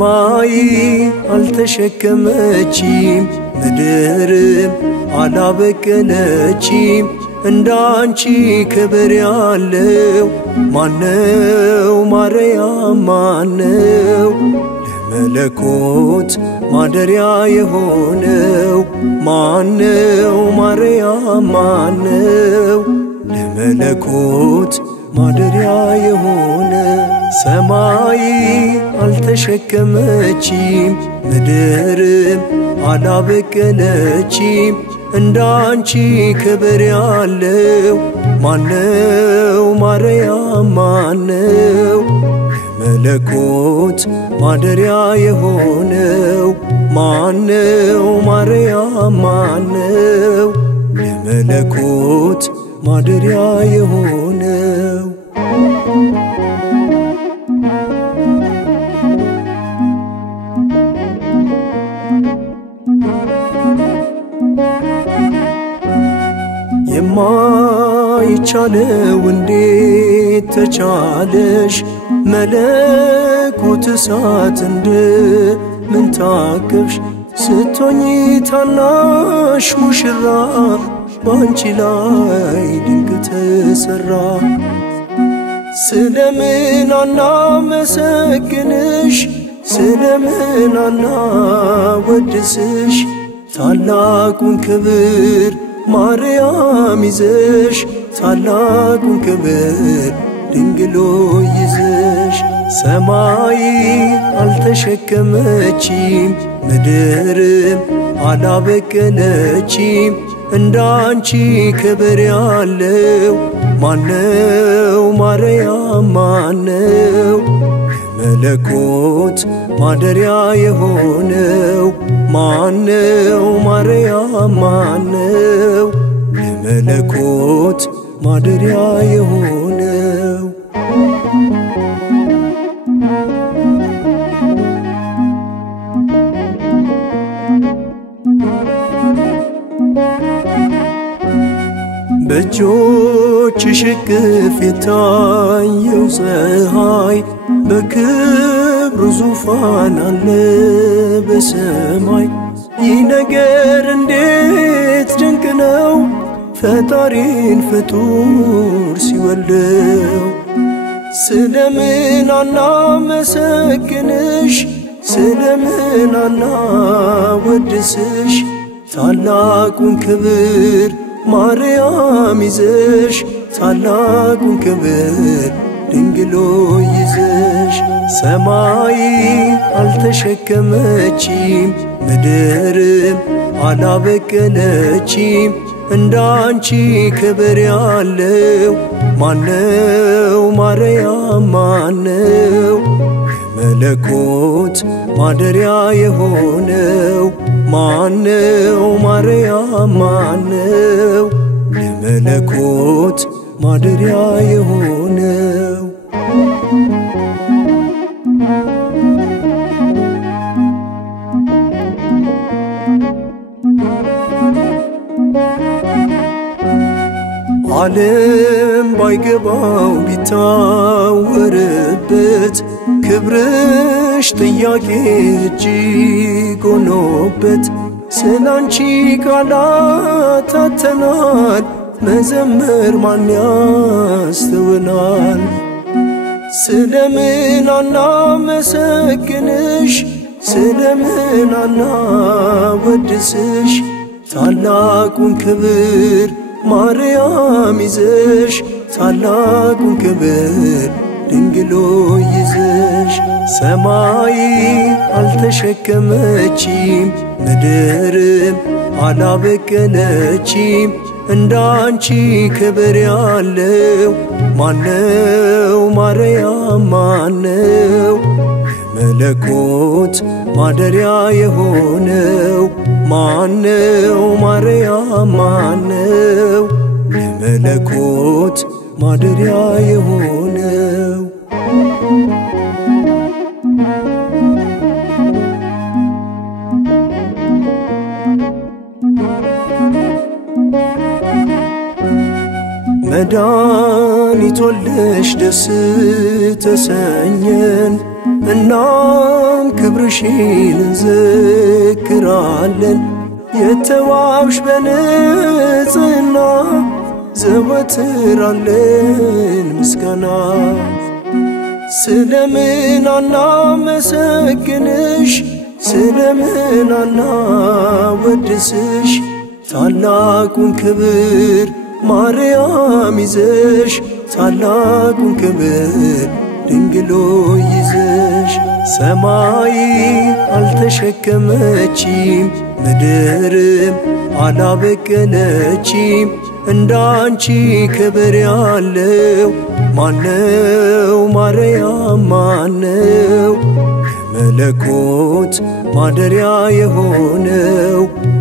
ሰማይ አልተሸከመችም ምድርም አላበቀለችም እንዳንቺ ክብር ያለው ማነው ማርያም ማነው ለመለኮት ማደሪያ የሆነው ማነው ማርያም ማነው ለመለኮት ማደሪያ የሆነ ሰማይ አልተሸከመችም ምድርም አላበቀለችም እንዳንቺ ክብር ያለው ማነው ማርያም ማነው ለመለኮት ማደሪያ የሆነው ማነው ማርያም ማነው ለመለኮት ማደሪያ የሆነው የማይቻለው እንዴት ተቻለሽ መለኮት እሳት እንደምን ታቀፍሽ ስትሆኚ ታናሽ ሙሽራ ባንቺ ላይ ድንቅ ተሰራ ስለምን አናመሰግንሽ ስለምን አናወድስሽ ታላቁን ክብር ማርያም ይዘሽ ታላቁን ክብር ድንግሎ ይዘሽ ሰማይ አልተሸከመችም ምድርም አላበቀለችም እንዳንቺ ክብር ያለው ማነው ማርያም ማነው ለመለኮት ማደሪያ የሆነው ማነው ማርያም ማነው ለመለኮት ማደሪያ የሆነው በእጆችሽ እቅፍ የታየው ፀሐይ በክብሩ ዙፋን አለ በሰማይ ይህ ነገር እንዴት ድንቅ ነው ፈጣሪን ፍጡር ሲወልደው ስለምን አናመሰግንሽ ስለምን አናወድስሽ ታላቁን ክብር ማርያም ይዘሽ ታላቁን ክብር ድንግሎ ይዘሽ ሰማይ አልተሸከመችም ምድርም አላበቀለችም እንዳንቺ ክብር ያለው ማነው ማርያም ማነው ለመለኮት ማደሪያ የሆነው ማነው ማርያም ማነው ለመለኮት ማደሪያ የሆነው ዓለም ባይገባው ቢታወርበት ክብርሽ ጥያቄ እጅግ ሆኖበት ስላንቺ ቃላት አጥተናል መዘመር ማን ያስተውላል ስለምን አናመሰግንሽ ስለምን አናወድስሽ ታላቁን ክብር ማርያም ይዘሽ ታላቁን ክብር ድንግሎ ይዘሽ ሰማይ አልተሸከመችም ምድርም አላበቀለችም እንዳንቺ ክብር ያለው ማነው ማርያም ማነው ለመለኮት ማደሪያ የሆነው ማነው ማርያም ማነው ለመለኮት ማደሪያ የሆነው መድኃኒት ወልደሽ ደስ ተሰኘን እናም ክብርሽን እንዘክራለን የተዋብሽ በንጽሕና ዘወትር አለን ምስጋና ስለምን አናመሰግንሽ ስለምን አናወድስሽ ታላቁን ክብር ማርያም ይዘሽ ታላቁን ክብር ድንግሎ ይዘሽ ሰማይ አልተሸከመችም ምድርም አላበቀለችም እንዳንቺ ክብር ያለው ማነው ማርያም ማነው የመለኮት ማደሪያ የሆነው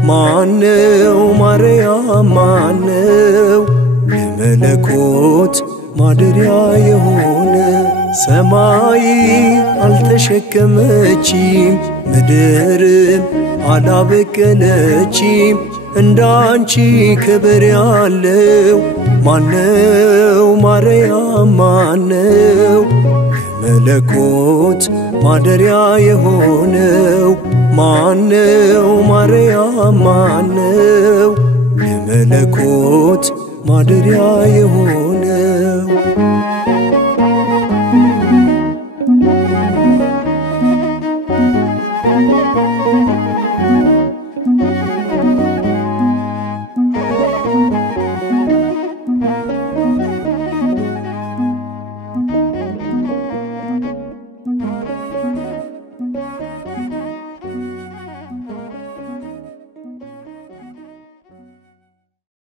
ማነው ማርያም ማነው የመለኮት ማደሪያ የሆነ ሰማይ አልተሸከመችም ምድርም አላበቀለችም እንዳንቺ ክብር ያለው ማነው ማርያም ማነው የመለኮት ማደሪያ የሆነው ማነው ማርያም ማነው የመለኮት ማደሪያ የሆነ